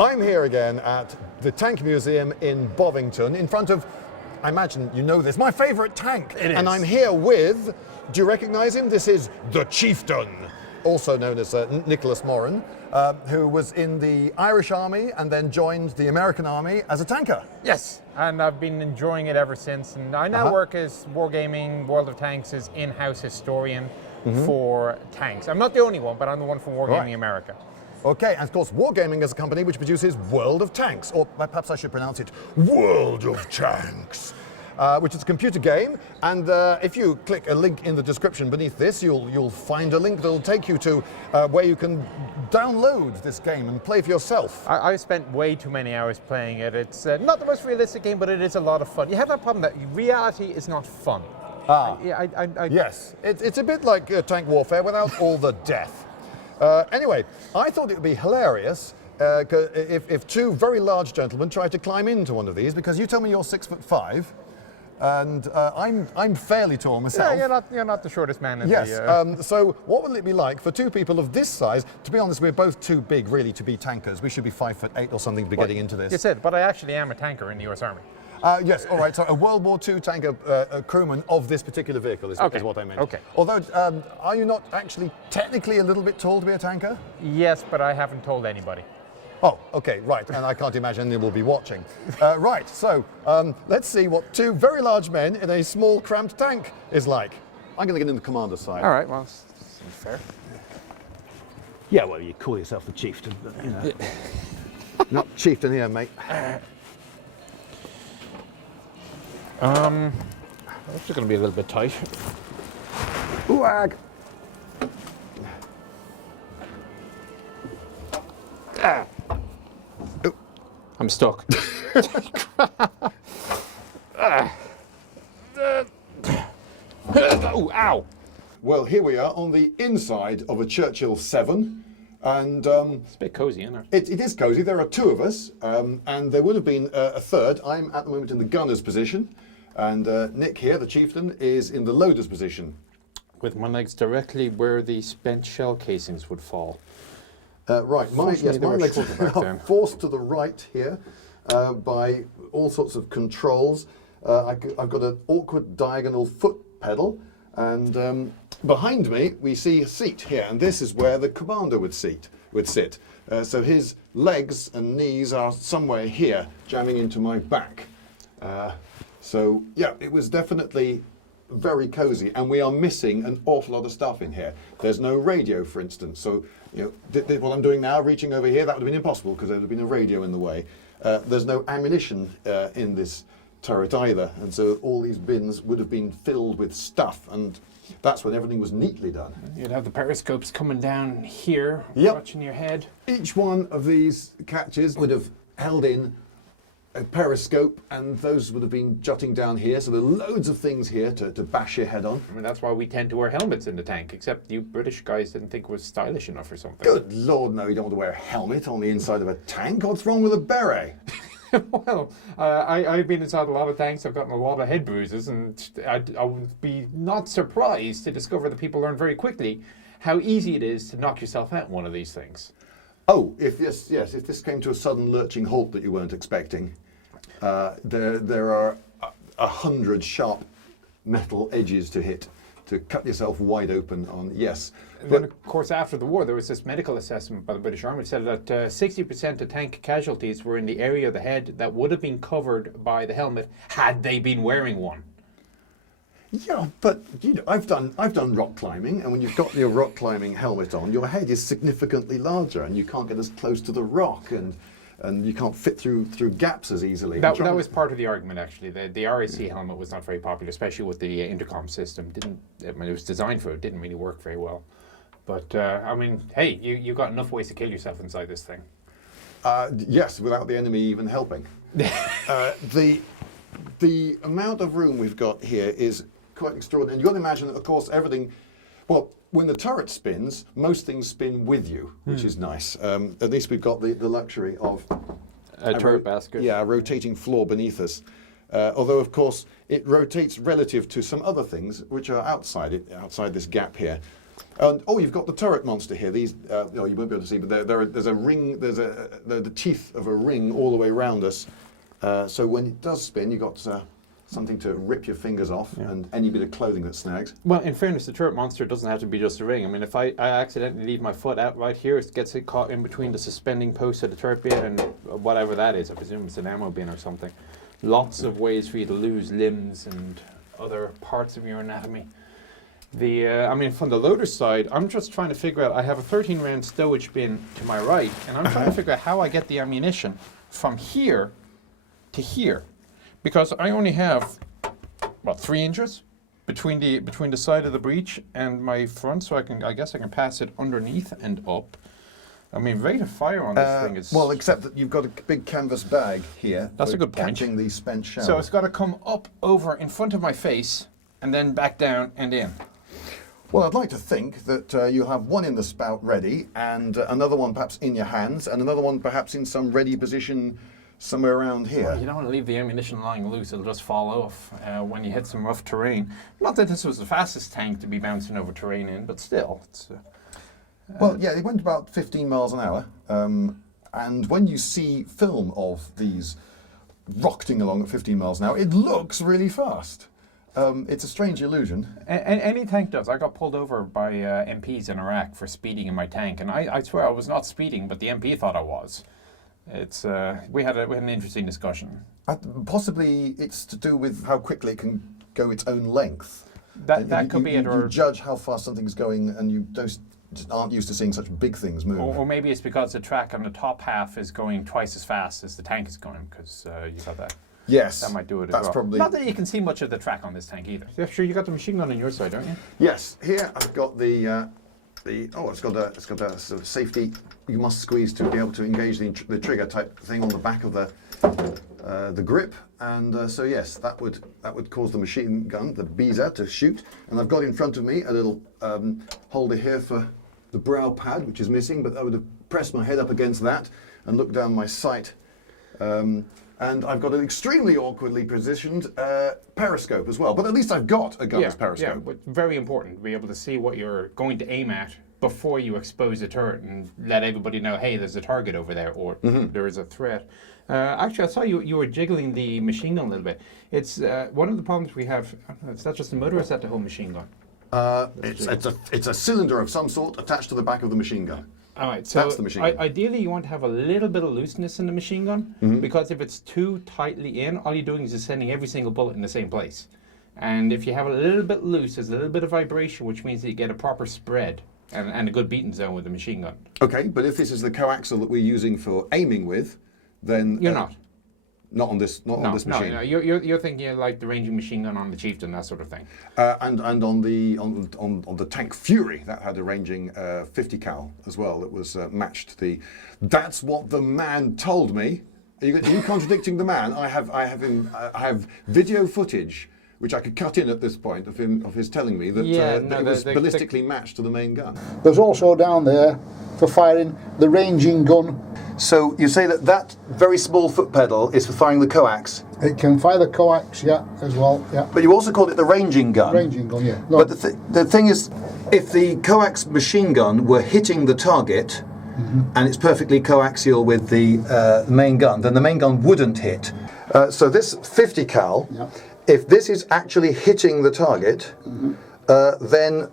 I'm here again at the Tank Museum in Bovington in front of, I imagine you know this, my favourite tank. It is. And I'm here with, do you recognise him? This is The Chieftain, also known as Nicholas Moran, who was in the Irish Army and then joined the American Army as a tanker. Yes, and I've been enjoying it ever since. And I now work as Wargaming World of Tanks' in-house historian for tanks. I'm not the only one, but I'm the one for Wargaming America. Okay, and of course, Wargaming is a company which produces World of Tanks, or perhaps I should pronounce it World of Tanks, which is a computer game. And if you click a link in the description beneath this, you'll find a link that'll take you to where you can download this game and play for yourself. I've spent way too many hours playing it. It's not the most realistic game, but it is a lot of fun. You have that problem that reality is not fun. Yes, it's a bit like tank warfare without all the death. Anyway, I thought it would be hilarious if two very large gentlemen tried to climb into one of these, because you tell me you're 6'5", and I'm fairly tall myself. Yeah, you're not the shortest man in yes. the... So what will it be like for two people of this size? To be honest, we're both too big really to be tankers. We should be 5'8" or something to be getting into this. You said, but I actually am a tanker in the US Army. Yes, all right, so a World War II tanker crewman of this particular vehicle is what I meant. Okay. Although, are you not actually technically a little bit tall to be a tanker? Yes, but I haven't told anybody. Oh, okay, right, and I can't imagine they will be watching. Right, so let's see what two very large men in a small cramped tank is like. I'm going to get in the commander's side. All right, well, that's fair. Yeah, well, you call yourself the chieftain, but, you know. Not chieftain here, mate. This is going to be a little bit tight. Ooh-ag. I'm stuck. Oh, ow! Well, here we are on the inside of a Churchill 7, and It's a bit cozy, isn't it? it is cosy. There are two of us, and there would have been a third. I'm at the moment in the gunner's position, and Nick here, the chieftain, is in the loader's position. With my legs directly where the spent shell casings would fall. Right, my Fortunately, they were legs shorter back are then. forced to the right here by all sorts of controls. I've got an awkward diagonal foot pedal, and behind me we see a seat here, and this is where the commander would sit. So his legs and knees are somewhere here, jamming into my back. So yeah, it was definitely very cozy, and we are missing an awful lot of stuff in here. There's no radio, for instance, so you know, what I'm doing now, reaching over here, that would have been impossible because there would have been a radio in the way. There's no ammunition in this turret either, and so all these bins would have been filled with stuff, and that's when everything was neatly done. You'd have the periscopes coming down here, watching your head. Each one of these catches would have held in a periscope, and those would have been jutting down here, so there are loads of things here to bash your head on. I mean, that's why we tend to wear helmets in the tank, except you British guys didn't think it was stylish enough or something. Good Lord, no, you don't want to wear a helmet on the inside of a tank. What's wrong with a beret? Well, I've been inside a lot of tanks, I've gotten a lot of head bruises, and I would be not surprised to discover that people learn very quickly how easy it is to knock yourself out in one of these things. Oh, if this came to a sudden lurching halt that you weren't expecting, there are 100 sharp metal edges to hit to cut yourself wide open on, yes. And then, of course, after the war, there was this medical assessment by the British Army that said that 60% of tank casualties were in the area of the head that would have been covered by the helmet had they been wearing one. Yeah, but you know, I've done rock climbing, and when you've got your rock climbing helmet on, your head is significantly larger, and you can't get as close to the rock, and you can't fit through gaps as easily. That was part of the argument, actually. The RAC helmet was not very popular, especially with the intercom system. It was designed for it, didn't really work very well. But I mean, hey, you got enough ways to kill yourself inside this thing. Yes, without the enemy even helping. The amount of room we've got here is quite extraordinary. And you've got to imagine that, of course, everything. Well, when the turret spins, most things spin with you, which is nice. At least we've got the luxury of a turret basket. Yeah, a rotating floor beneath us. Although, of course, it rotates relative to some other things which are outside this gap here. And you've got the turret monster here. These, you won't be able to see, but there's a ring. There's the teeth of a ring all the way around us. So when it does spin, you've got something to rip your fingers off and any bit of clothing that snags. Well, in fairness, the turret monster doesn't have to be just a ring. I mean, if I accidentally leave my foot out right here, it gets caught in between the suspending post of the turret bin and whatever that is. I presume it's an ammo bin or something. Lots of ways for you to lose limbs and other parts of your anatomy. I mean, from the loader's side, I'm just trying to figure out, I have a 13-round stowage bin to my right, and I'm trying to figure out how I get the ammunition from here to here. Because I only have, 3 inches between the side of the breech and my front, so I guess I can pass it underneath and up. I mean, rate of fire on this thing is... Well, except that you've got a big canvas bag here. That's a good point. Catching these spent shells. So it's got to come up over in front of my face and then back down and in. Well, I'd like to think that you'll have one in the spout ready, and another one perhaps in your hands, and another one perhaps in some ready position somewhere around here. Well, you don't want to leave the ammunition lying loose, it'll just fall off when you hit some rough terrain. Not that this was the fastest tank to be bouncing over terrain in, but still. It's, well, yeah, it went about 15 miles an hour, and when you see film of these rocketing along at 15 miles an hour, it looks really fast. It's a strange illusion. Any tank does. I got pulled over by MPs in Iraq for speeding in my tank, and I swear I was not speeding, but the MP thought I was. It's we had an interesting discussion. Possibly it's to do with how quickly it can go its own length. That could be it. Or you judge how fast something's going, and you aren't used to seeing such big things move. Or maybe it's because the track on the top half is going twice as fast as the tank is going, because you got that. Yes, that might do it. That's as well. probably Not that you can see much of the track on this tank either. Yeah, sure. You got the machine gun on your side, don't you? Yes. Here I've got it's got a sort of safety you must squeeze to be able to engage the trigger type thing on the back of the grip, and so yes, that would cause the machine gun, the Bisa, to shoot. And I've got in front of me a little holder here for the brow pad, which is missing, but I would have pressed my head up against that and looked down my sight. And I've got an extremely awkwardly positioned periscope as well, but at least I've got a gunner's periscope. Yeah, but very important to be able to see what you're going to aim at before you expose the turret and let everybody know, hey, there's a target over there, or there is a threat. Actually, I saw you were jiggling the machine gun a little bit. It's one of the problems we have. Is that just the motor, or is that the whole machine gun? It's a cylinder of some sort attached to the back of the machine gun. All right, so that's the machine gun. Ideally you want to have a little bit of looseness in the machine gun, because if it's too tightly in, all you're doing is just sending every single bullet in the same place. And if you have a little bit loose, there's a little bit of vibration, which means that you get a proper spread and a good beating zone with the machine gun. Okay, but if this is the coaxial that we're using for aiming with, then you're not. Not on this machine. No, you're thinking like the ranging machine gun on the Chieftain, that sort of thing. And on the Tank Fury, that had a ranging 50 cal as well. That was matched the. That's what the man told me. Are you contradicting the man? I have video footage which I could cut in at this point of his telling me that, that it was ballistically matched to the main gun. There's also down there for firing the ranging gun. So you say that very small foot pedal is for firing the coax? It can fire the coax, yeah, as well, yeah. But you also called it the ranging gun. Ranging gun, yeah. No. But the thing is, if the coax machine gun were hitting the target, and it's perfectly coaxial with the main gun, then the main gun wouldn't hit. So this 50 cal, if this is actually hitting the target, then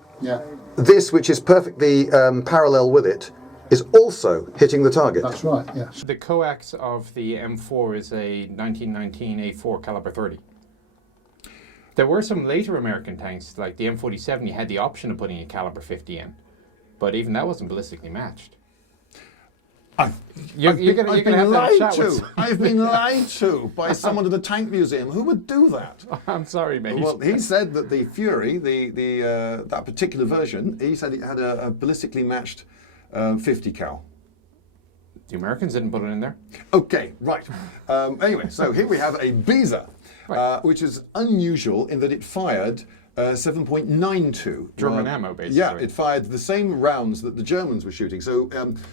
this, which is perfectly parallel with it, is also hitting the target. That's right, yes. The coax of the M4 is a 1919 A4 caliber 30. There were some later American tanks, like the M47, you had the option of putting a caliber 50 in, but even that wasn't ballistically matched. I've been lied to by someone at the Tank Museum. Who would do that? I'm sorry, mate. Well, he said that the Fury, that particular version, he said it had a ballistically matched 50 cal. The Americans didn't put it in there. Okay, right. Anyway, so here we have a Bisa, which is unusual in that it fired 7.92. German ammo, basically. Yeah, it fired the same rounds that the Germans were shooting. So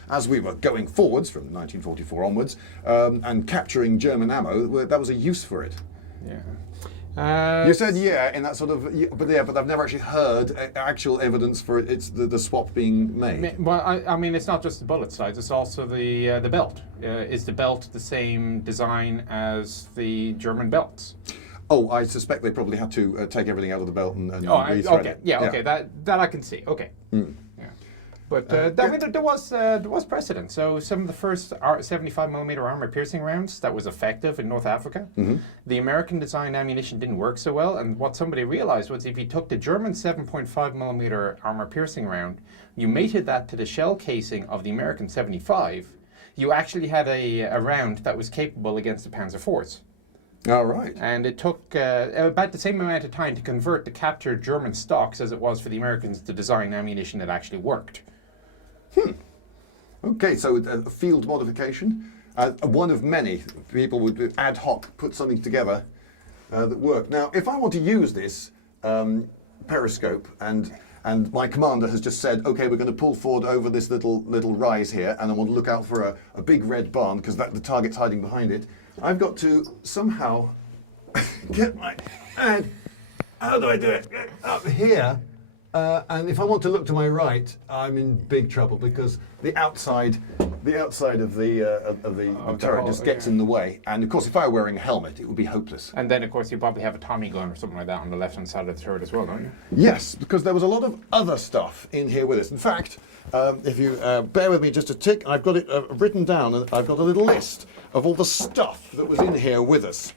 as we were going forwards from 1944 onwards and capturing German ammo, that was a use for it. Yeah. You said yeah in that sort of, but I've never actually heard actual evidence for it's the swap being made. Well, I mean, it's not just the bullet size; it's also the belt. Is the belt the same design as the German belts? Oh, I suspect they probably had to take everything out of the belt and rethread okay, it. yeah, okay, that I can see. Okay, yeah. But I mean, there was precedent. So some of the first 75mm armor-piercing rounds that was effective in North Africa, the American-designed ammunition didn't work so well. And what somebody realized was if you took the German 7.5mm armor-piercing round, you mated that to the shell casing of the American 75, you actually had a round that was capable against the Panzer IVs. All right. And it took about the same amount of time to convert the captured German stocks as it was for the Americans to design ammunition that actually worked. Okay, so a field modification. One of many people would ad hoc put something together that worked. Now, if I want to use this periscope and my commander has just said, okay, we're going to pull forward over this little rise here, and I want to look out for a big red barn because the target's hiding behind it. I've got to somehow get my head. How do I do it? Up here. And if I want to look to my right, I'm in big trouble because the outside of the turret just gets in the way. And of course, if I were wearing a helmet, it would be hopeless. And then, of course, you probably have a Tommy gun or something like that on the left-hand side of the turret as well, don't you? Yes, because there was a lot of other stuff in here with us. In fact, if you bear with me just a tick, I've got it written down, and I've got a little list of all the stuff that was in here with us.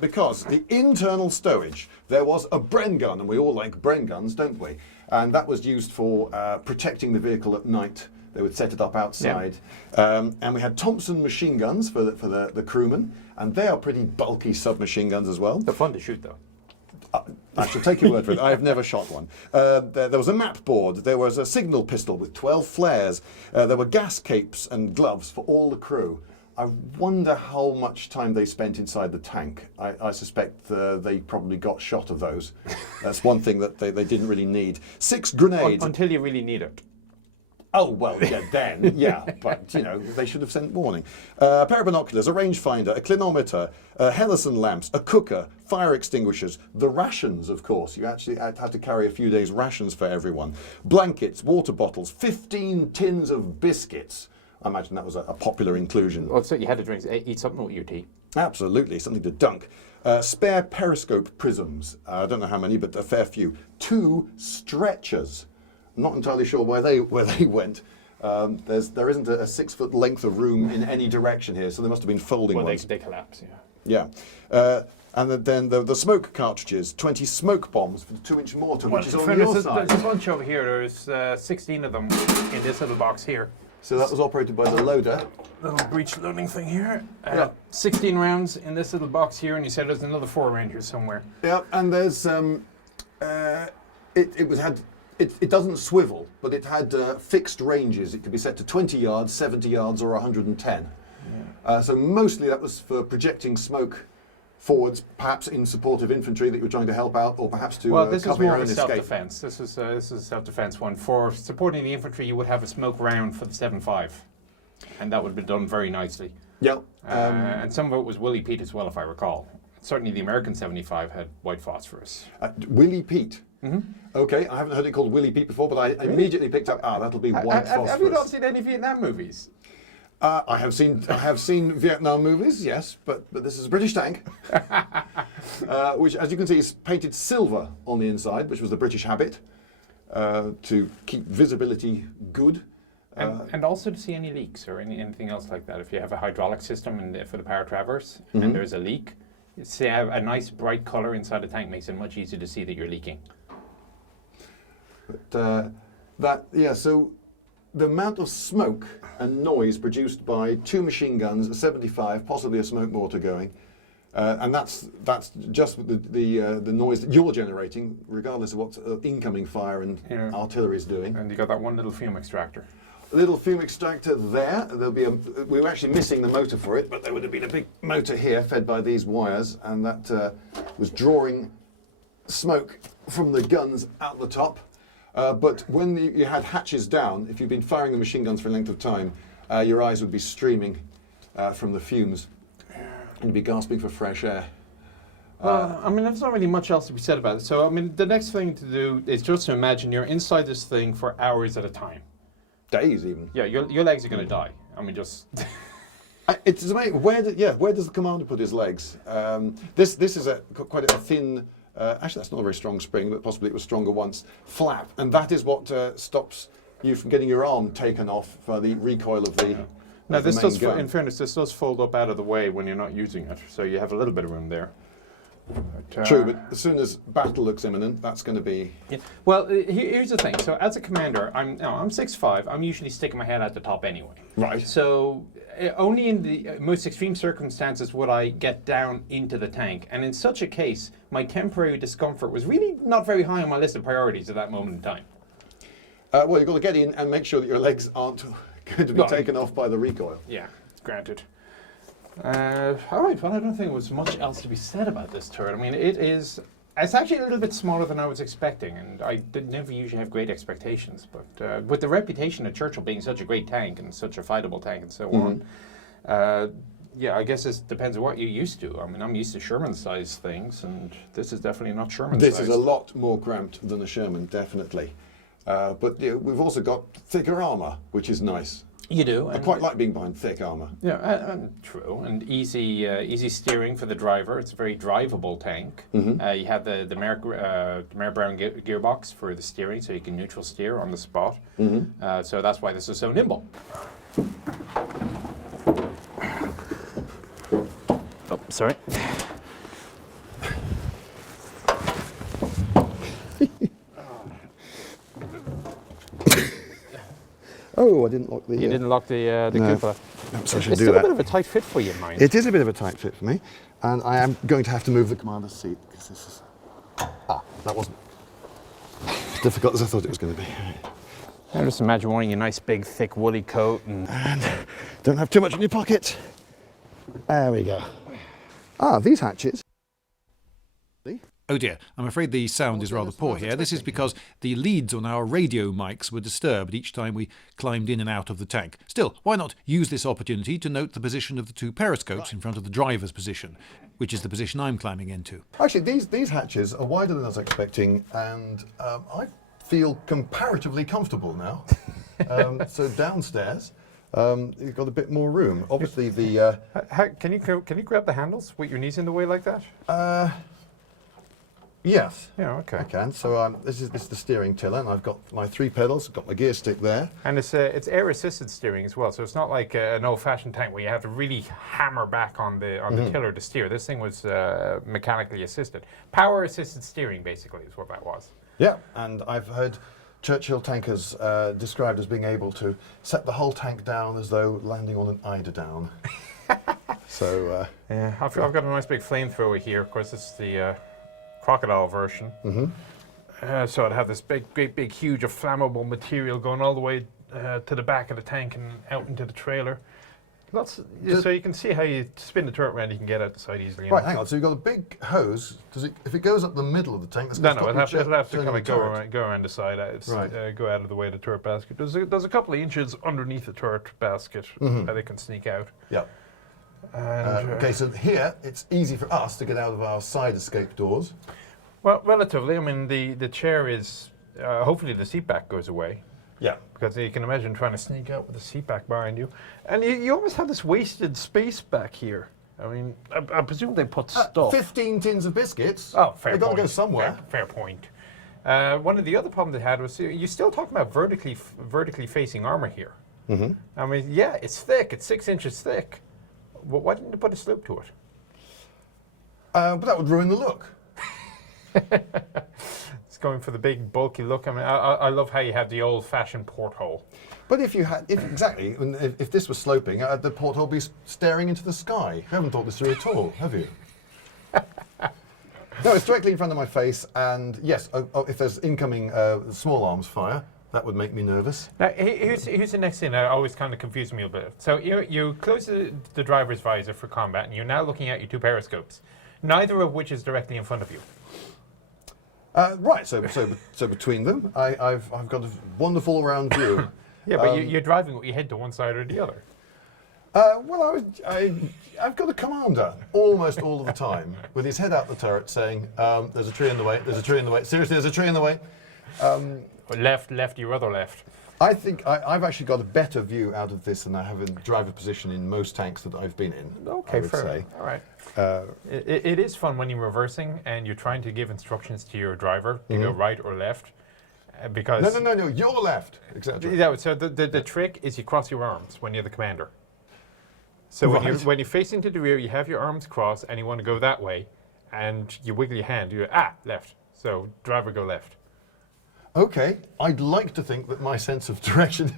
Because the internal stowage, there was a Bren gun, and we all like Bren guns, don't we? And that was used for protecting the vehicle at night. They would set it up outside. Yeah. And we had Thompson machine guns for the crewmen, and they are pretty bulky submachine guns as well. They're fun to shoot, though. I shall take your word for it. I have never shot one. There was a map board. There was a signal pistol with 12 flares. There were gas capes and gloves for all the crew. I wonder how much time they spent inside the tank. I suspect they probably got shot of those. That's one thing that they didn't really need. 6 grenades. Until you really need it. Oh, well, yeah, then, yeah. But, you know, they should have sent warning. A pair of binoculars, a rangefinder, a clinometer, Hellison lamps, a cooker, fire extinguishers, the rations, of course. You actually had to carry a few days' rations for everyone. Blankets, water bottles, 15 tins of biscuits. I imagine that was a popular inclusion. Well, so you had to eat something with your tea. Absolutely, something to dunk. Spare periscope prisms. I don't know how many, but a fair few. 2 stretchers. I'm not entirely sure where they went. There isn't a 6-foot length of room in any direction here, so they must have been folding ones. They collapse, yeah. Yeah. And then the smoke cartridges, 20 smoke bombs for the 2-inch mortar, which is on your side. There's a bunch over here. There's 16 of them in this little box here. So that was operated by the loader. Little breech loading thing here. 16 rounds in this little box here, and you said there's another 4 around here somewhere. Yeah, and there's it doesn't swivel, but it had fixed ranges. It could be set to 20 yards, 70 yards, or 110. Yeah. So mostly that was for projecting smoke forwards, perhaps in support of infantry that you were trying to help out, or perhaps to this is cover more your of own a escape. self-defense. This is a self-defense one. For supporting the infantry, you would have a smoke round for the 7.5, and that would be done very nicely. Yeah. And some of it was Willie Pete as well, if I recall. Certainly the American 75 had white phosphorus. Willie Pete. Mm-hmm. Okay, I haven't heard it called Willie Pete before, but I immediately picked up, that'll be white phosphorus. Have you not seen any Vietnam movies? I have seen Vietnam movies, yes, but this is a British tank, which, as you can see, is painted silver on the inside, which was the British habit, to keep visibility good. And also to see any leaks or anything else like that. If you have a hydraulic system for the power traverse and there's a leak, say a nice bright colour inside the tank makes it much easier to see that you're leaking. But so the amount of smoke and noise produced by 2 machine guns, a 75, possibly a smoke mortar going, and that's just the noise that you're generating, regardless of what incoming fire and artillery is doing. And you got that one little fume extractor. A little fume extractor there. We were actually missing the motor for it, but there would have been a big motor here fed by these wires, and that was drawing smoke from the guns out the top. But when you had hatches down, if you've been firing the machine guns for a length of time, your eyes would be streaming from the fumes, and you'd be gasping for fresh air. I mean, there's not really much else to be said about it. So, I mean, the next thing to do is just to imagine you're inside this thing for hours at a time. Days even. Yeah, your legs are going to die. I mean, just... It's amazing. Where does the commander put his legs? This is quite a thin. Actually, that's not a very strong spring, but possibly it was stronger once. Flap, and that is what stops you from getting your arm taken off for the recoil of the. Now, of the this main does, gun. in fairness, this does fold up out of the way when you're not using it, so you have a little bit of room there. But, True, but as soon as battle looks imminent, that's going to be. Yeah. Well, here's the thing. So, as a commander, I'm 6'5". I'm usually sticking my head at the top anyway. Right. So, only in the most extreme circumstances would I get down into the tank. And in such a case, my temporary discomfort was really not very high on my list of priorities at that moment in time. Well, you've got to get in and make sure that your legs aren't going to be taken off by the recoil. Yeah, granted. All right, well, I don't think there was much else to be said about this turret. I mean, it's actually a little bit smaller than I was expecting, and I never usually have great expectations. But with the reputation of Churchill being such a great tank and such a fightable tank and so on, yeah, I guess it depends on what you're used to. I mean, I'm used to Sherman-sized things, and this is definitely not Sherman-sized. This is a lot more cramped than a Sherman, definitely. But we've also got thicker armour, which is nice. You do. I quite like being behind thick armour. Yeah, true, and easy steering for the driver. It's a very drivable tank. You have the Mer Brown gearbox for the steering, so you can neutral steer on the spot. So that's why this is so nimble. Oh, sorry. Oh, I didn't lock the. You didn't lock the cupola. Perhaps I should It's do still that. a bit of a tight fit for you, mind. It is a bit of a tight fit for me, and I am going to have to move the commander's seat because this is. That wasn't as difficult as I thought it was going to be. I just imagine wearing a nice big thick woolly coat and Don't have too much in your pocket. There we go. These hatches. Oh dear, I'm afraid the sound is rather poor here. This is because the leads on our radio mics were disturbed each time we climbed in and out of the tank. Still, why not use this opportunity to note the position of the two periscopes in front of the driver's position, which is the position I'm climbing into. Actually, these hatches are wider than I was expecting, and I feel comparatively comfortable now. So downstairs, you've got a bit more room. Obviously, the can you grab the handles with your knees in the way like that? yes. Yeah, okay. I can. So this is the steering tiller, and I've got my 3 pedals. I've got my gear stick there. And it's air-assisted steering as well, so it's not like an old-fashioned tank where you have to really hammer back on the tiller to steer. This thing was mechanically assisted. Power-assisted steering, basically, is what that was. Yeah, and I've heard Churchill tankers described as being able to set the whole tank down as though landing on an eider-down. So yeah, I've got a nice big flamethrower here. Of course, it's the crocodile version. So I'd have this great big huge of flammable material going all the way to the back of the tank and out into the trailer. So you can see how you spin the turret around, you can get out the side easily. right, hang on. So you've got a big hose. If it goes up the middle of the tank, that's No, going it'll to have to turning kind of the turret. go around the side, go out of the way of the turret basket. There's a couple of inches underneath the turret basket that they can sneak out. Yeah. And, Okay, so here it's easy for us to get out of our side escape doors. well, relatively. I mean, the chair is hopefully the seat back goes away. Yeah. Because you can imagine trying to sneak out with the seat back behind you. And you almost have this wasted space back here. I mean, I presume they put stuff. 15 tins of biscuits. Oh, fair They've point. got to go somewhere. Fair point. One of the other problems they had was you're still talking about vertically facing armor here. I mean, yeah, it's thick. It's 6 inches thick. Well, why didn't you put a slope to it? But that would ruin the look. It's going for the big, bulky look. I mean, I love how you have the old-fashioned porthole. But if this was sloping, the porthole would be staring into the sky. You haven't thought this through at all, have you? No, it's directly in front of my face, and yes, if there's incoming small arms fire, that would make me nervous. Now, here's the next thing that always kind of confuses me a bit. So you close the driver's visor for combat, and you're now looking at your 2 periscopes, neither of which is directly in front of you. Right, so between them, I've got a wonderful all-round view. Yeah, but you're driving with your head to one side or the other. Well, I've got a commander almost all of the time with his head out the turret saying, there's a tree in the way, there's a tree in the way, seriously, there's a tree in the way. Left, your other left. I think I've actually got a better view out of this than I have in driver position in most tanks that I've been in. Okay, I would fair. say. All right. It is fun when you're reversing and you're trying to give instructions to your driver to go right or left. Because No, you're left, etc. Yeah, so the trick is you cross your arms when you're the commander. So when you're facing to the rear, you have your arms crossed and you want to go that way, and you wiggle your hand. You go, left. So driver go left. Okay, I'd like to think that my sense of direction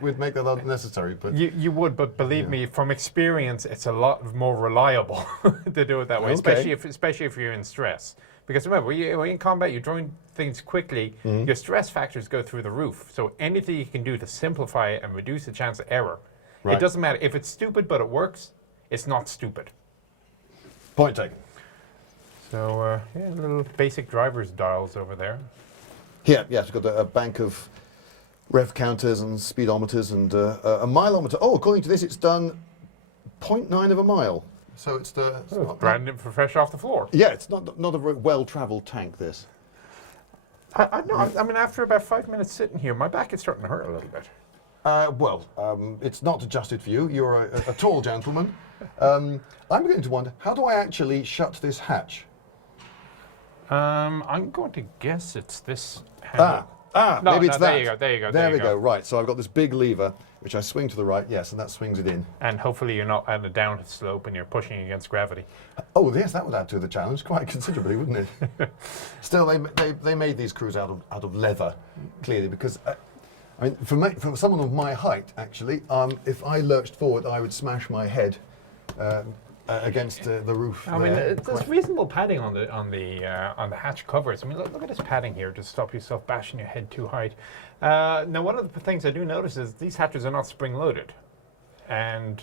would make that unnecessary, but you would, but believe me, from experience, it's a lot more reliable to do it that way, Okay. especially if you're in stress. Because remember, when you're in combat, you're doing things quickly. Your stress factors go through the roof. So anything you can do to simplify it and reduce the chance of error. Right. It doesn't matter if it's stupid, but it works. It's not stupid. point taken. So little basic driver's dials over there. Here, yes, we've got a bank of rev counters and speedometers and a mileometer. Oh, according to this, it's done 0.9 of a mile. So it's not Brand new, fresh off the floor. yeah, it's not a very well-travelled tank, this. I mean, after about 5 minutes sitting here, my back is starting to hurt a little bit. It's not adjusted for you. You're a tall gentleman. I'm going to wonder, how do I actually shut this hatch? I'm going to guess it's this handle. Maybe it's that. There you go, there you go. There we go. Right, so I've got this big lever, which I swing to the right, yes, and that swings it in. And hopefully you're not at a down slope and you're pushing against gravity. Oh, yes, that would add to the challenge quite considerably, wouldn't it? Still, they made these crews out of leather, clearly, because I mean, for someone of my height, actually, if I lurched forward, I would smash my head against the roof. I mean, there's reasonable padding on the hatch covers. I mean, look at this padding here to stop yourself bashing your head too hard. Now, one of the things I do notice is these hatches are not spring-loaded. And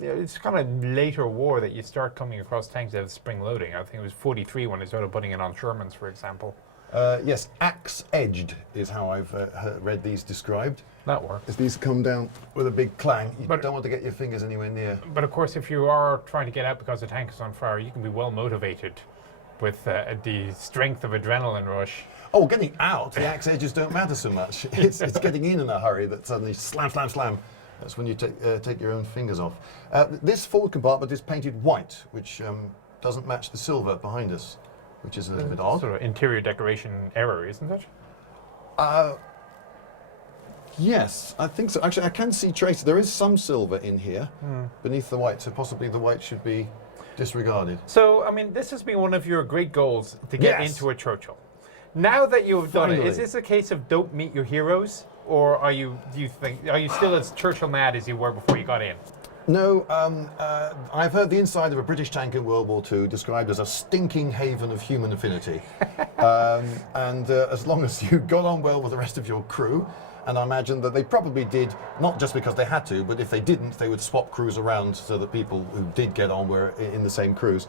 it's kind of later war that you start coming across tanks that have spring loading. I think it was 43 when they started putting it on Shermans, for example. Yes, axe-edged is how I've read these described. That works. As these come down with a big clang, you But- don't want to get your fingers anywhere near. But of course, if you are trying to get out because the tank is on fire, you can be well motivated with the strength of adrenaline rush. Oh, getting out, the axe edges don't matter so much. It's getting in a hurry that suddenly slam, slam, slam. That's when you take your own fingers off. This forward compartment is painted white, which doesn't match the silver behind us, which is a little bit odd. Sort of interior decoration error, isn't it? Yes, I think so. Actually, I can see traces. There is some silver in here beneath the white, so possibly the white should be disregarded. So, I mean, this has been one of your great goals to get Yes. into a Churchill. Now that you've done it, Finally. is this a case of don't meet your heroes, or are you still as Churchill mad as you were before you got in? No, I've heard the inside of a British tank in World War II described as a stinking haven of human affinity. And as long as you got on well with the rest of your crew, and I imagine that they probably did, not just because they had to, but if they didn't, they would swap crews around so that people who did get on were in the same crews.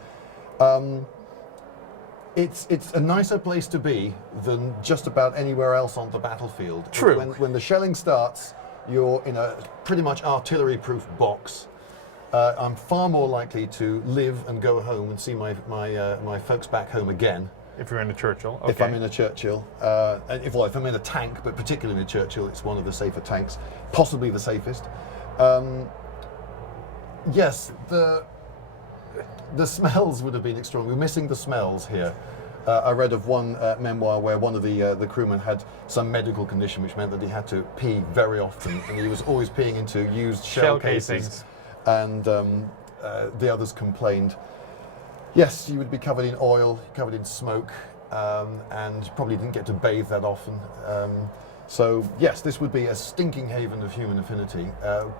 It's a nicer place to be than just about anywhere else on the battlefield. True. When the shelling starts, you're in a pretty much artillery-proof box. I'm far more likely to live and go home and see my folks back home again. If you're in a Churchill, okay. If I'm in a Churchill, and if I'm in a tank, but particularly in a Churchill, it's one of the safer tanks, possibly the safest. Yes, the smells would have been extraordinary. We're missing the smells here. I read of one memoir where one of the crewmen had some medical condition which meant that he had to pee very often, and he was always peeing into used shell cases. And the others complained. Yes, you would be covered in oil, covered in smoke, and probably didn't get to bathe that often. So yes, this would be a stinking haven of human affinity,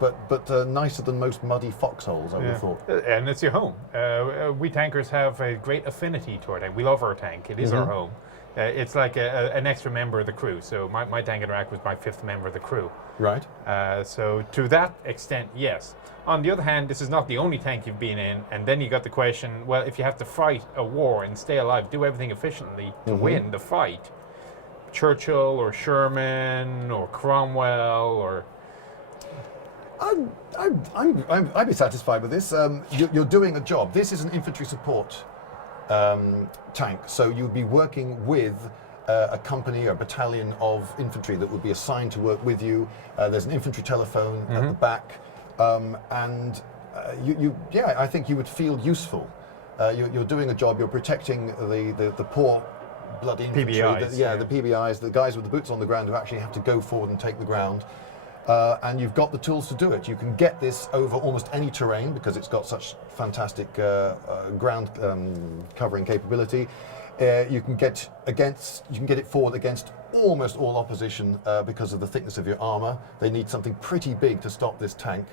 but nicer than most muddy foxholes, I would have thought. And it's your home. We tankers have a great affinity to our tank. We love our tank. It is our home. It's like an extra member of the crew. So my tank in Iraq was my 5th member of the crew. Right. So to that extent, yes. On the other hand, this is not the only tank you've been in, and then you got the question, well, if you have to fight a war and stay alive, do everything efficiently to win the fight, Churchill or Sherman or Cromwell or... I'd be satisfied with this. You're doing a job. This is an infantry support tank, so you'd be working with a company or a battalion of infantry that would be assigned to work with you. There's an infantry telephone at the back, and I think you would feel useful. You're doing a job. You're protecting the poor bloody infantry. PBIs, the PBIs, the guys with the boots on the ground who actually have to go forward and take the ground. And you've got the tools to do it. You can get this over almost any terrain because it's got such fantastic ground covering capability. You can get it forward against almost all opposition because of the thickness of your armour. They need something pretty big to stop this tank.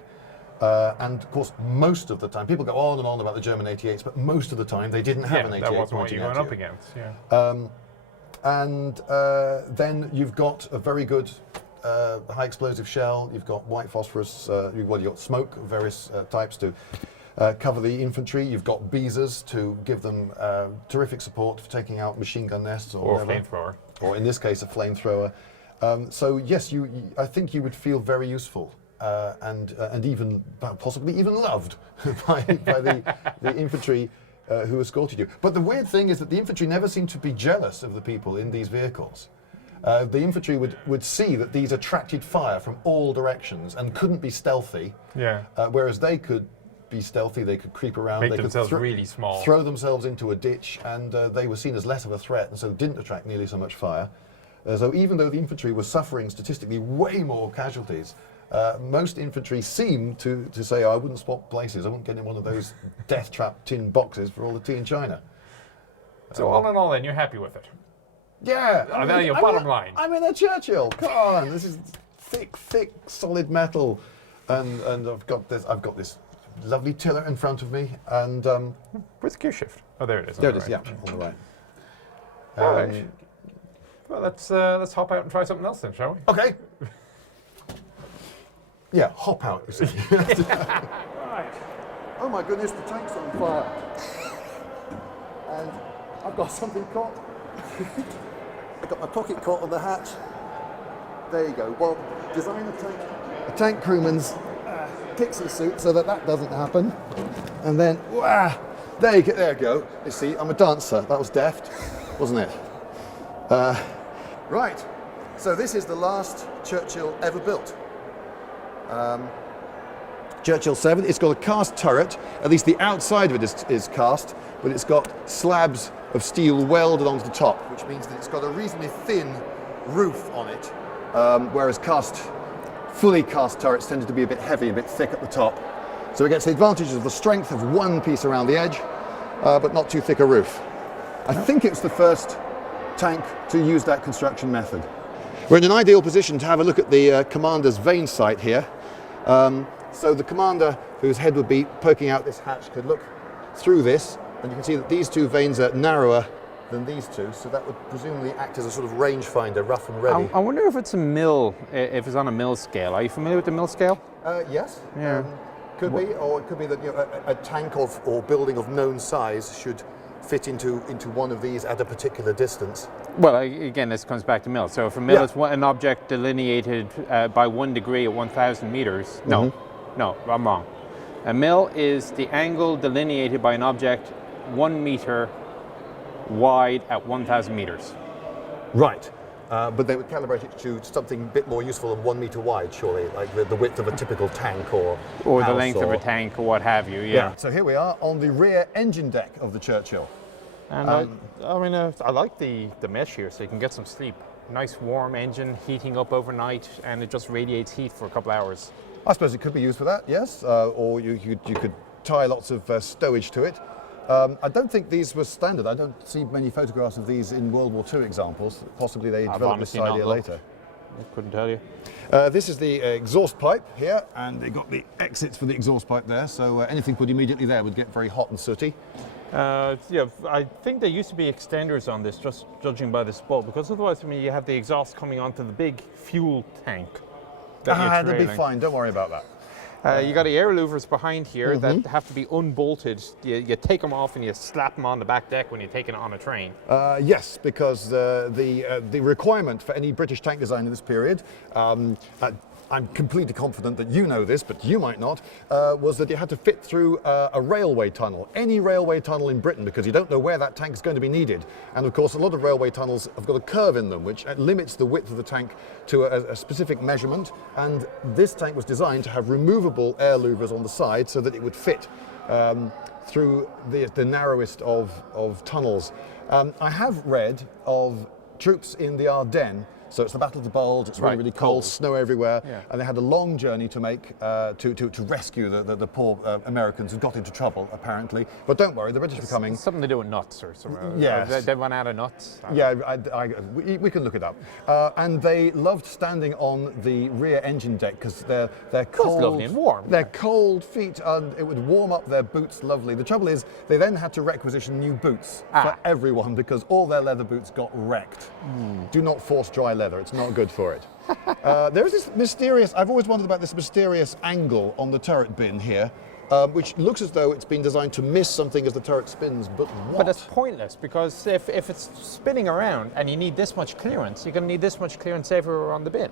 And of course, most of the time, people go on and on about the German 88s, but most of the time they didn't have an 88 that wasn't what pointing you went at up you. against. Yeah. And then you've got a very good high explosive shell. You've got white phosphorus. You've got smoke of various types to cover the infantry. You've got Beezers to give them terrific support for taking out machine gun nests Or whatever. flamethrower. Or in this case, a flamethrower. So yes, I think you would feel very useful. And even possibly even loved by the infantry who escorted you. But the weird thing is that the infantry never seem to be jealous of the people in these vehicles. The infantry would see that these attracted fire from all directions and couldn't be stealthy. Yeah. Whereas they could be stealthy, they could creep around, Make they themselves could really small. throw themselves into a ditch, and they were seen as less of a threat, and so didn't attract nearly so much fire. So even though the infantry was suffering statistically way more casualties, most infantry seem to say, I wouldn't swap places, I wouldn't get in one of those death trap tin boxes for all the tea in China. So all in all, then, you're happy with it. Yeah, I know your bottom line. I'm in a Churchill. Come on, this is thick, solid metal, and I've got this lovely tiller in front of me, and Where's the gear shift? Oh, there it is. there on it the is. right. Yeah, on the right. All right. Well, let's hop out and try something else then, shall we? Okay. Yeah, hop out. You see. Right. Oh my goodness, the tank's on fire, and I've got something caught. I got my pocket caught on the hatch. There you go. Well, design a tank crewman's pixie suit so that doesn't happen. And then, there you go. You see, I'm a dancer. That was deft, wasn't it? Right. So this is the last Churchill ever built. Churchill 7. It's got a cast turret. At least the outside of it is cast, but it's got slabs of steel welded onto the top, which means that it's got a reasonably thin roof on it, whereas fully cast turrets tended to be a bit heavy, a bit thick at the top. So it gets the advantages of the strength of one piece around the edge, but not too thick a roof. I think it's the first tank to use that construction method. We're in an ideal position to have a look at the commander's Vane sight here. So the commander, whose head would be poking out this hatch, could look through this, and you can see that these two vanes are narrower than these two, so that would presumably act as a sort of rangefinder, rough and ready. I wonder if it's a mill, if it's on a mill scale. Are you familiar with the mill scale? Yes. Yeah. Could be, or it could be that a tank or building of known size should fit into one of these at a particular distance. Well, again, this comes back to mill. So if a mill Yeah. is an object delineated by 1 degree at 1,000 meters, no, I'm wrong. A mill is the angle delineated by an object 1 meter wide at 1,000 meters. Right. But they would calibrate it to something a bit more useful than 1 meter wide, surely, like the width of a typical tank or Or the house length of a tank or what have you, yeah. So here we are on the rear engine deck of the Churchill. And I like the mesh here, so you can get some sleep. Nice warm engine heating up overnight, and it just radiates heat for a couple hours. I suppose it could be used for that, yes. Or you could tie lots of stowage to it. I don't think these were standard. I don't see many photographs of these in World War II examples. Possibly they developed this honestly not idea looked. later. I couldn't tell you. This is the exhaust pipe here, and they got the exits for the exhaust pipe there, so anything put immediately there would get very hot and sooty. Yeah, I think there used to be extenders on this, just judging by this bulb, because otherwise, I mean, you have the exhaust coming onto the big fuel tank. That'd be fine, don't worry about that. You got the air louvers behind here that have to be unbolted. You take them off and you slap them on the back deck when you're taking it on a train. Yes, because the requirement for any British tank design in this period, I'm completely confident that you know this, but you might not, was that it had to fit through a railway tunnel, any railway tunnel in Britain, because you don't know where that tank is going to be needed. And of course, a lot of railway tunnels have got a curve in them, which limits the width of the tank to a specific measurement. And this tank was designed to have removable air louvers on the side so that it would fit through the narrowest of tunnels. I have read of troops in the Ardennes. So it's the Battle of the Bulge, it's really, really cold, snow everywhere, and they had a long journey to make to rescue the poor Americans who got into trouble, apparently. But don't worry, the British were coming. Something to do with nuts or something. Yes. They run out of nuts. Yeah, we can look it up. And they loved standing on the rear engine deck because they're cold. It's lovely and warm. Their cold feet, and it would warm up their boots lovely. The trouble is, they then had to requisition new boots for everyone because all their leather boots got wrecked. Do not force dry leather. It's not good for it. There is this mysterious, I've always wondered about this mysterious angle on the turret bin here, which looks as though it's been designed to miss something as the turret spins, but what? But it's pointless because if it's spinning around and you need this much clearance, you're going to need this much clearance everywhere on the bin.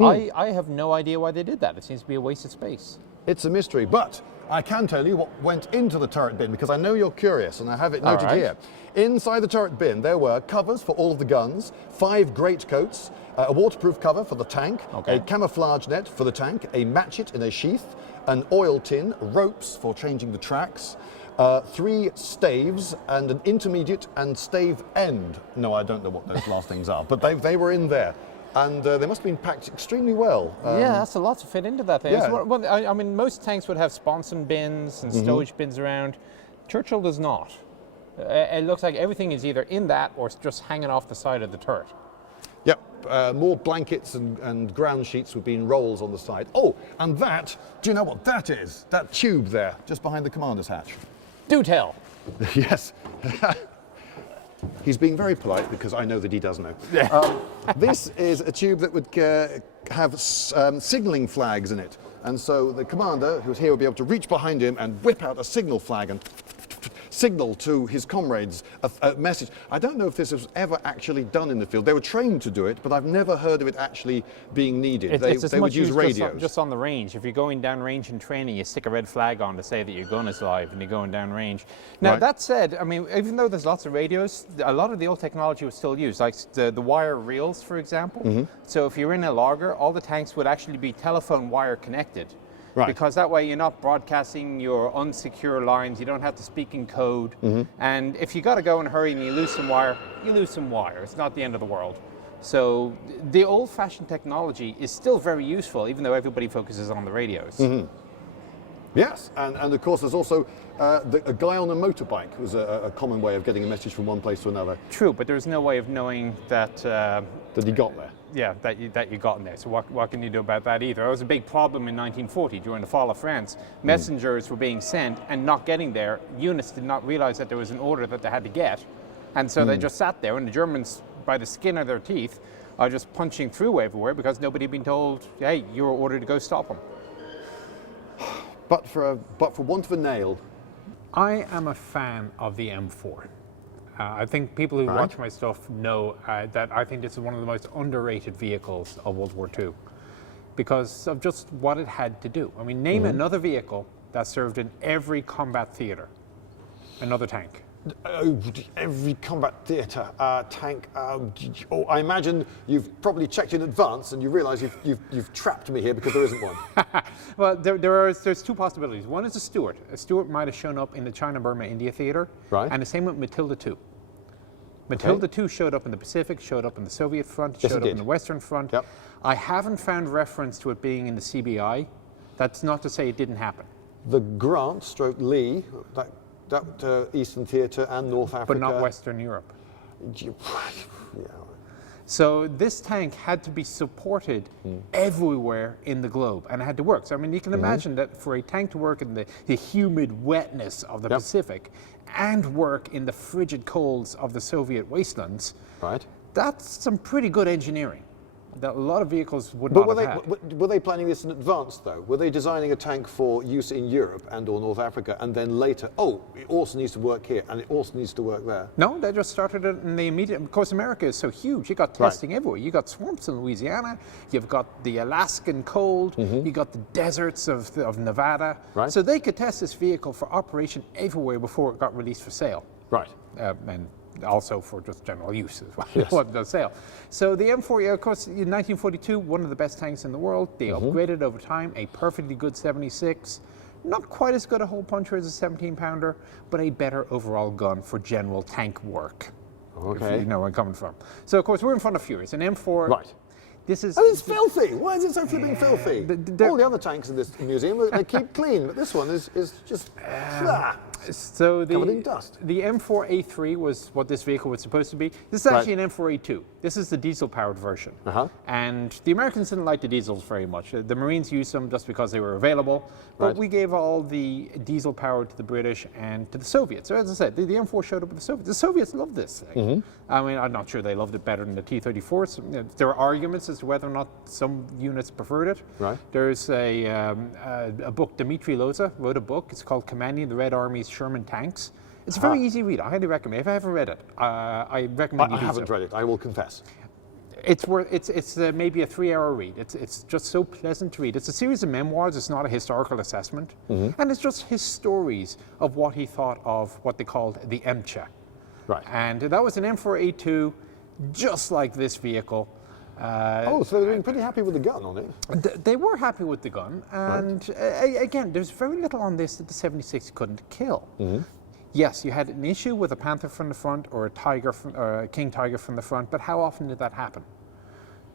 I have no idea why they did that. It seems to be a waste of space. It's a mystery, but I can tell you what went into the turret bin because I know you're curious and I have it noted here. Inside the turret bin there were covers for all of the guns, 5 greatcoats, a waterproof cover for the tank, a camouflage net for the tank, a matchet in a sheath, an oil tin, ropes for changing the tracks, 3 staves and an intermediate and stave end. No, I don't know what those last things are, but they were in there. And they must have been packed extremely well. Yeah, that's a lot to fit into that thing. Yeah. Well, I mean, most tanks would have sponson bins and stowage bins around. Churchill does not. It looks like everything is either in that or it's just hanging off the side of the turret. Yep, more blankets and ground sheets would be in rolls on the side. Oh, and that, do you know what that is? That tube there, just behind the commander's hatch. Do tell. Yes. He's being very polite because I know that he does know. This is a tube that would have signalling flags in it. And so the commander, who's here, will be able to reach behind him and whip out a signal flag and signal to his comrades a message. I don't know if this was ever actually done in the field. They were trained to do it, but I've never heard of it actually being needed. They would use radios. Just on the range. If you're going down range in training, you stick a red flag on to say that your gun is live and you're going down range. Now, that said, I mean, even though there's lots of radios, a lot of the old technology was still used, like the wire reels, for example. So if you're in a logger, all the tanks would actually be telephone wire connected. Right. Because that way you're not broadcasting your unsecure lines, you don't have to speak in code. And if you got to go in a hurry and you lose some wire, you lose some wire. It's not the end of the world. So the old-fashioned technology is still very useful, even though everybody focuses on the radios. Yes, and of course there's also a guy on a motorbike was a common way of getting a message from one place to another. True, but there's no way of knowing that... that he got there. Yeah, that you got in there. So what can you do about that either? It was a big problem in 1940 during the fall of France. Messengers were being sent and not getting there. Units did not realize that there was an order that they had to get. And so they just sat there, and the Germans, by the skin of their teeth, are just punching through everywhere because nobody had been told, hey, you were ordered to go stop them. But for want of a nail. I am a fan of the M4. I think people who watch my stuff know that I think this is one of the most underrated vehicles of World War II because of just what it had to do. I mean, name another vehicle that served in every combat theatre. Another tank. Every combat theatre tank. I imagine you've probably checked in advance and you realise you've trapped me here because there isn't one. Well, there's 2 possibilities. One is a Stuart. A Stuart might have shown up in the China-Burma-India theatre, and the same with Matilda II. Matilda II showed up in the Pacific, showed up in the Soviet front, showed up in the Western front. I haven't found reference to it being in the CBI. That's not to say it didn't happen. The Grant stroke Lee, that Eastern Theatre and North Africa. But not Western Europe. Yeah. So this tank had to be supported everywhere in the globe, and it had to work. So I mean, you can imagine that for a tank to work in the humid wetness of the Pacific and work in the frigid colds of the Soviet wastelands, that's some pretty good engineering. that a lot of vehicles would But not have had. were they planning this in advance, though? Were they designing a tank for use in Europe and or North Africa, and then later, oh, it also needs to work here, and it also needs to work there? No, they just started it in the immediate. Of course, America is so huge. You got testing everywhere. You got swamps in Louisiana. You've got the Alaskan cold. You got the deserts of Nevada. Right. So they could test this vehicle for operation everywhere before it got released for sale. Right. And also for just general use as well. Yes. It wasn't on sale. So the M4, of course, in 1942, one of the best tanks in the world. They upgraded over time. A perfectly good 76. Not quite as good a hole puncher as a 17-pounder, but a better overall gun for general tank work. Okay. If you know where I'm coming from. So, of course, we're in front of Furious. An M4. Right. This is. And it's filthy. Why is it so flipping filthy? All the other tanks in this museum, they keep clean, but this one is just So covered in dust. the M4A3 was what this vehicle was supposed to be. This is actually an M4A2. This is the diesel-powered version. And the Americans didn't like the diesels very much. The Marines used them just because they were available. But we gave all the diesel power to the British and to the Soviets. So as I said, the M4 showed up with the Soviets. The Soviets loved this thing. I mean, I'm not sure they loved it better than the T-34s. There are arguments as to whether or not some units preferred it. Right. There's a book, Dmitry Loza wrote a book. It's called Commanding the Red Army's Sherman Tanks. It's a very easy read. I highly recommend. If I haven't read it, I recommend you do so. I haven't read it, I will confess. It's worth. It's maybe a 3-hour read. It's just so pleasant to read. It's a series of memoirs. It's not a historical assessment, and it's just his stories of what he thought of what they called the MCHA. Right. And that was an M4A2, just like this vehicle. So they were pretty happy with the gun on it. They were happy with the gun, and again, there's very little on this that the 76 couldn't kill. Yes, you had an issue with a Panther from the front or a Tiger or a King Tiger from the front, but how often did that happen?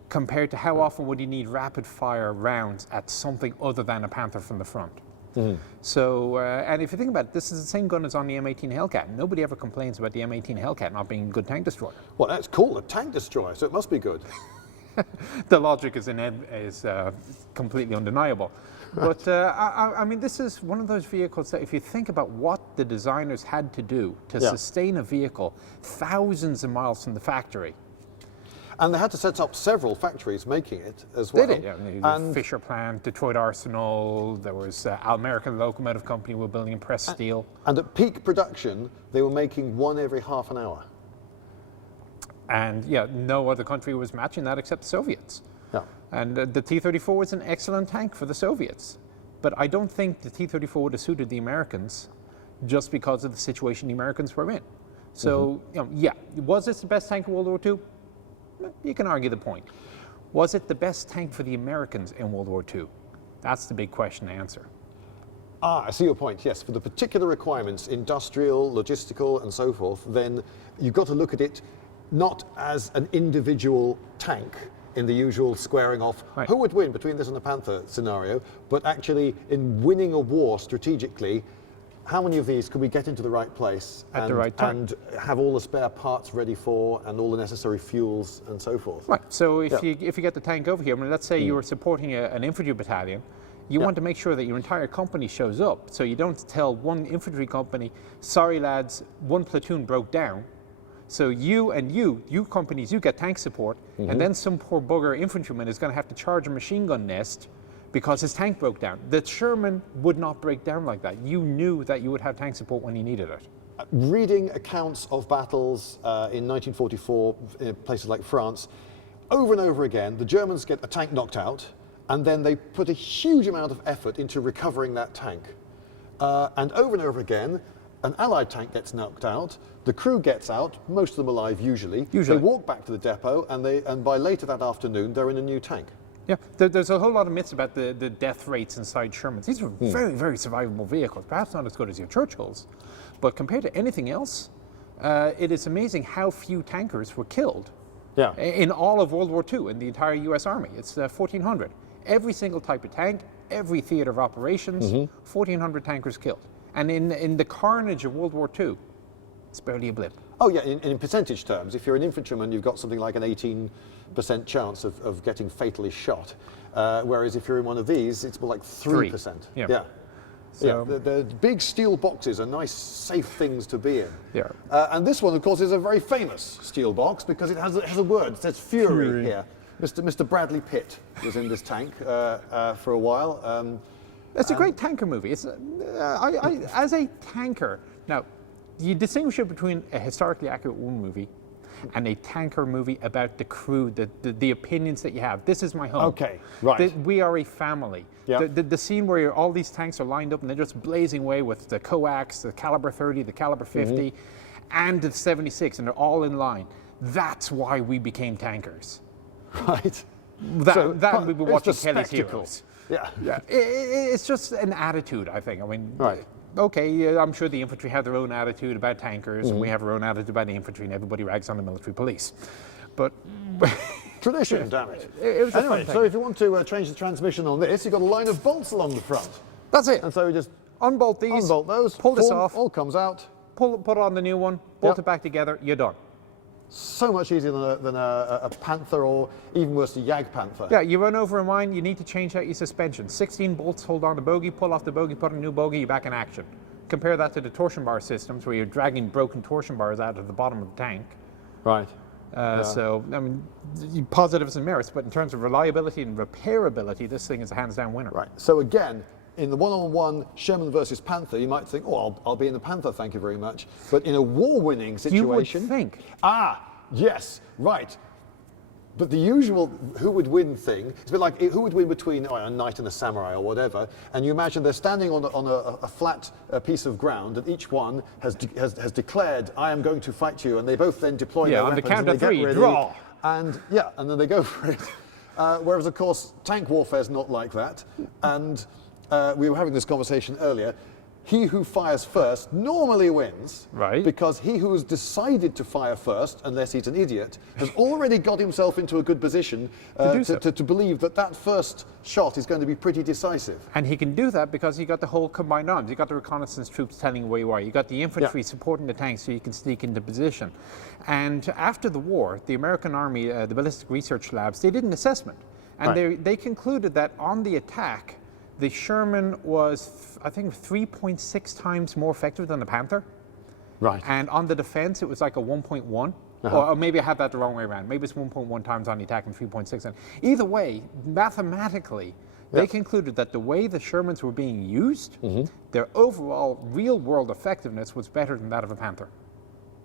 Compared to how often would you need rapid-fire rounds at something other than a Panther from the front? So, and if you think about it, this is the same gun as on the M18 Hellcat. Nobody ever complains about the M18 Hellcat not being a good tank destroyer. Well, that's called a tank destroyer, so it must be good. The logic is completely undeniable. But I mean, this is one of those vehicles that if you think about what the designers had to do to sustain a vehicle thousands of miles from the factory. And they had to set up several factories making it as well. They did, yeah. And Fisher Plant, Detroit Arsenal, there was American Locomotive Company were building in pressed steel. And at peak production, they were making one every half an hour. And yeah, no other country was matching that except the Soviets. Yeah. And the T-34 was an excellent tank for the Soviets. But I don't think the T-34 would have suited the Americans just because of the situation the Americans were in. So, you know, yeah, was this the best tank in World War II? You can argue the point. Was it the best tank for the Americans in World War II? That's the big question to answer. I see your point, yes. For the particular requirements, industrial, logistical, and so forth, then you've got to look at it not as an individual tank in the usual squaring off, who would win between this and the Panther scenario, but actually in winning a war strategically, how many of these could we get into the right place at the right time and have all the spare parts ready for and all the necessary fuels and so forth? Right. So if you get the tank over here, I mean, let's say you're supporting an infantry battalion, you want to make sure that your entire company shows up. So you don't tell one infantry company, sorry lads, one platoon broke down. So you companies, you get tank support, and then some poor bugger infantryman is going to have to charge a machine gun nest because his tank broke down. The Sherman would not break down like that. You knew that you would have tank support when you needed it. Reading accounts of battles in 1944 in places like France, over and over again, the Germans get a tank knocked out, and then they put a huge amount of effort into recovering that tank. And over again, an Allied tank gets knocked out, the crew gets out, most of them alive usually. They walk back to the depot, and by later that afternoon, they're in a new tank. Yeah, there's a whole lot of myths about the death rates inside Shermans. These are very, very survivable vehicles, perhaps not as good as your Churchills, but compared to anything else, it is amazing how few tankers were killed in all of World War II, in the entire US Army. It's 1,400. Every single type of tank, every theater of operations, 1,400 tankers killed. And in the carnage of World War II, it's barely a blip. Oh yeah, in percentage terms, if you're an infantryman, you've got something like an 18% chance of getting fatally shot. Whereas if you're in one of these, it's more like 3%. Yeah. So the big steel boxes are nice, safe things to be in. Yeah. And this one, of course, is a very famous steel box because it has a word. It says Fury here. Mr. Bradley Pitt was in this tank for a while. It's a great tanker movie. It's as a tanker. Now, you distinguish it between a historically accurate war movie and a tanker movie about the crew, the opinions that you have. This is my home. Okay, right. We are a family. Yeah. The scene where all these tanks are lined up and they're just blazing away with the coax, the caliber 30, the caliber 50, and the 76, and they're all in line. That's why we became tankers. Right. That we were it's watching the Kelly's spectacle. Heroes. Yeah. Yeah, it's just an attitude, I think. I mean, Right. Okay, I'm sure the infantry have their own attitude about tankers, and we have our own attitude about the infantry, and everybody rags on the military police. But Tradition, damn it. It was a Anyway, fun thing. so if you want to change the transmission on this, you've got a line of bolts along the front. That's it. And so you just Unbolt these, unbolt those, pull this form, off, all comes out. put on the new one, bolt Yep. it back together, you're done. So much easier than a Panther, or even worse, a Jag Panther. Yeah, you run over a mine, you need to change out your suspension. 16 bolts hold on the bogie, pull off the bogie, put on a new bogie, you're back in action. Compare that to the torsion bar systems where you're dragging broken torsion bars out of the bottom of the tank. Right. So, I mean, positives and merits, but in terms of reliability and repairability, this thing is a hands-down winner. Right. So again, in the one-on-one Sherman versus Panther, you might think, oh, I'll be in the Panther, thank you very much. But in a war-winning situation... You would think. Ah, yes, right. But the usual who would win thing, it's a bit like who would win between a knight and a samurai or whatever, and you imagine they're standing on a flat piece of ground, and each one has declared, I am going to fight you, and they both then deploy their on the weapons count and of they three, get ready, draw. and then they go for it. Whereas, of course, tank warfare is not like that, and we were having this conversation earlier. He who fires first normally wins, Right. because he who has decided to fire first, unless he's an idiot, has already got himself into a good position do so. to believe that that first shot is going to be pretty decisive. And he can do that because he got the whole combined arms. You got the reconnaissance troops telling you where you are. You got the infantry supporting the tanks so you can sneak into position. And after the war, the American Army, the ballistic research labs, they did an assessment. And Right. they concluded that on the attack, the Sherman was, I think, 3.6 times more effective than the Panther. Right. And on the defense, it was like a 1.1. Or maybe I had that the wrong way around. Maybe it's 1.1 times on the attack and 3.6. And either way, mathematically, they concluded that the way the Shermans were being used, their overall real-world effectiveness was better than that of a Panther.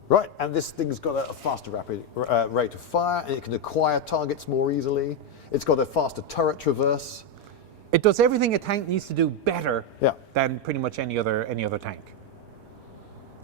Right, and this thing's got a faster rapid rate of fire, and it can acquire targets more easily. It's got a faster turret traverse. It does everything a tank needs to do better Yeah. than pretty much any other tank.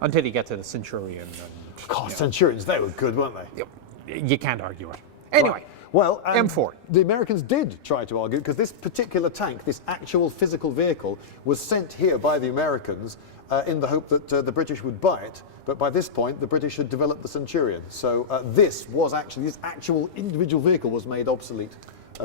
Until you get to the Centurion. And, God, Centurions, they were good, weren't they? you can't argue it. Anyway, Right. Well, M4. The Americans did try to argue, because this particular tank, this actual physical vehicle, was sent here by the Americans in the hope that the British would buy it. But by this point, the British had developed the Centurion. So this actual individual vehicle was made obsolete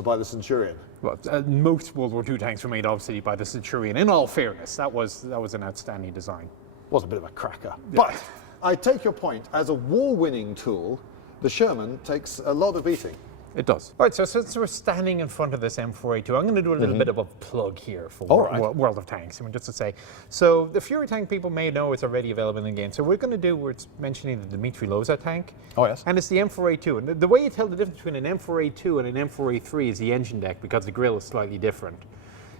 by the Centurion. Well, most World War II tanks were made obsolete by the Centurion. In all fairness, that was an outstanding design. Was a bit of a cracker. But I take your point. As a war-winning tool, the Sherman takes a lot of beating. It does. All right, so since we're standing in front of this M4A2, I'm going to do a little bit of a plug here for World of Tanks. I mean, just to say, so the Fury tank people may know it's already available in the game. So we're going to do, we're mentioning the Dmitry Loza tank. Oh, yes. And it's the M4A2. And the way you tell the difference between an M4A2 and an M4A3 is the engine deck, because the grill is slightly different.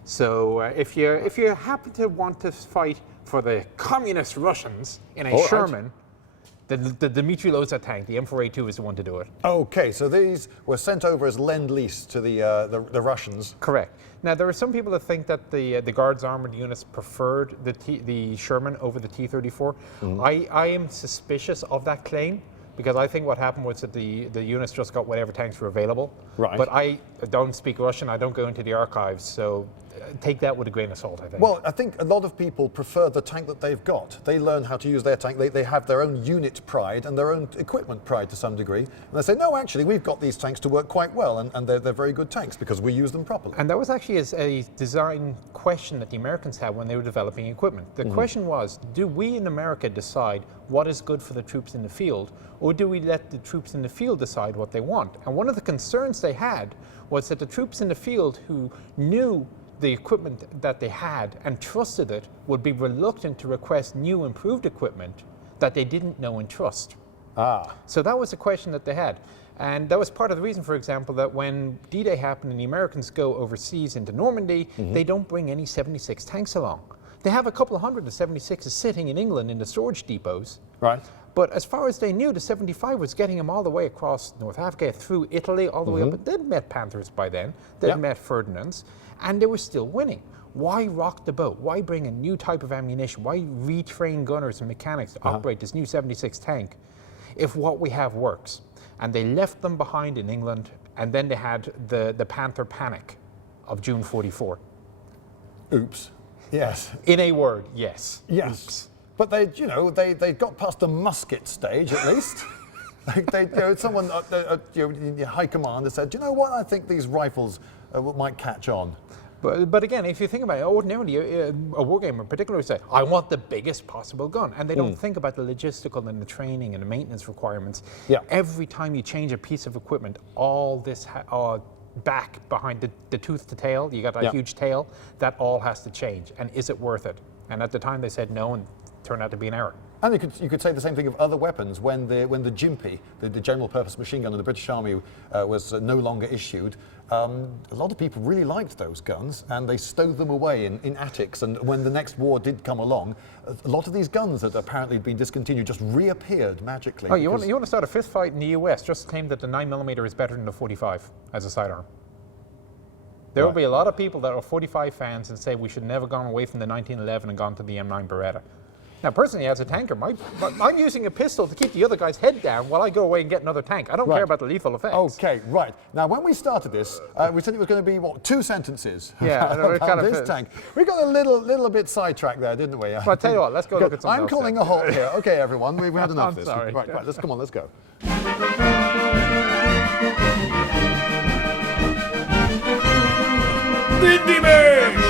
So if you happen to want to fight for the communist Russians in a Sherman, the Dmitry Loza tank, the M4A2, is the one to do it. Okay, so these were sent over as lend-lease to the Russians. Correct. Now, there are some people that think that the Guards armored units preferred the Sherman over the T-34. I am suspicious of that claim, because I think what happened was that the units just got whatever tanks were available. Right. But I don't speak Russian. I don't go into the archives, so take that with a grain of salt, I think. Well, I think a lot of people prefer the tank that they've got. They learn how to use their tank. They have their own unit pride and their own equipment pride to some degree. And they say, no, actually, we've got these tanks to work quite well, and they're very good tanks because we use them properly. And that was actually a design question that the Americans had when they were developing equipment. The question was, do we in America decide what is good for the troops in the field, or do we let the troops in the field decide what they want? And one of the concerns they had was that the troops in the field who knew the equipment that they had and trusted it would be reluctant to request new improved equipment that they didn't know and trust. Ah. So that was a question that they had. And that was part of the reason, for example, that when D-Day happened and the Americans go overseas into Normandy, they don't bring any 76 tanks along. They have a couple of hundred of 76s sitting in England in the storage depots. Right. But as far as they knew, the 75 was getting them all the way across North Africa, through Italy, all the way up. They'd met Panthers by then. They'd met Ferdinands, and they were still winning. Why rock the boat? Why bring a new type of ammunition? Why retrain gunners and mechanics to operate this new 76 tank if what we have works? And they left them behind in England, and then they had the Panther Panic of June 44. Oops. Yes. In a word, yes. Yes. Oops. But they got past the musket stage at least. Someone in high command has said, "Do you know what? I think these rifles might catch on." But again, if you think about it, ordinarily a wargamer in particular would say, I want the biggest possible gun. And they don't think about the logistical and the training and the maintenance requirements. Yeah. Every time you change a piece of equipment, all this back behind the tooth to tail, you got a huge tail, that all has to change. And is it worth it? And at the time they said no, and it turned out to be an error. And you could say the same thing of other weapons. When the Gympie, the general purpose machine gun of the British Army, was no longer issued, a lot of people really liked those guns, and they stowed them away in attics. And when the next war did come along, a lot of these guns that apparently had been discontinued just reappeared magically. Oh, you want to start a fifth fight in the US? Just claim that the 9mm is better than the 45 as a sidearm. There will be a lot of people that are 45 fans and say we should never gone away from the 1911 and gone to the M9 Beretta. Now, personally, as a tanker, I'm using a pistol to keep the other guy's head down while I go away and get another tank. I don't care about the lethal effects. Okay, right. Now, when we started this, we said it was going to be, what, 2 sentences about this tank. We got a little bit sidetracked there, didn't we? Well, I'll tell you what, let's go look at something else. I'm calling a halt here. Okay, everyone, we've had enough of this. Sorry. Right, let's come on, let's go. Lindybeige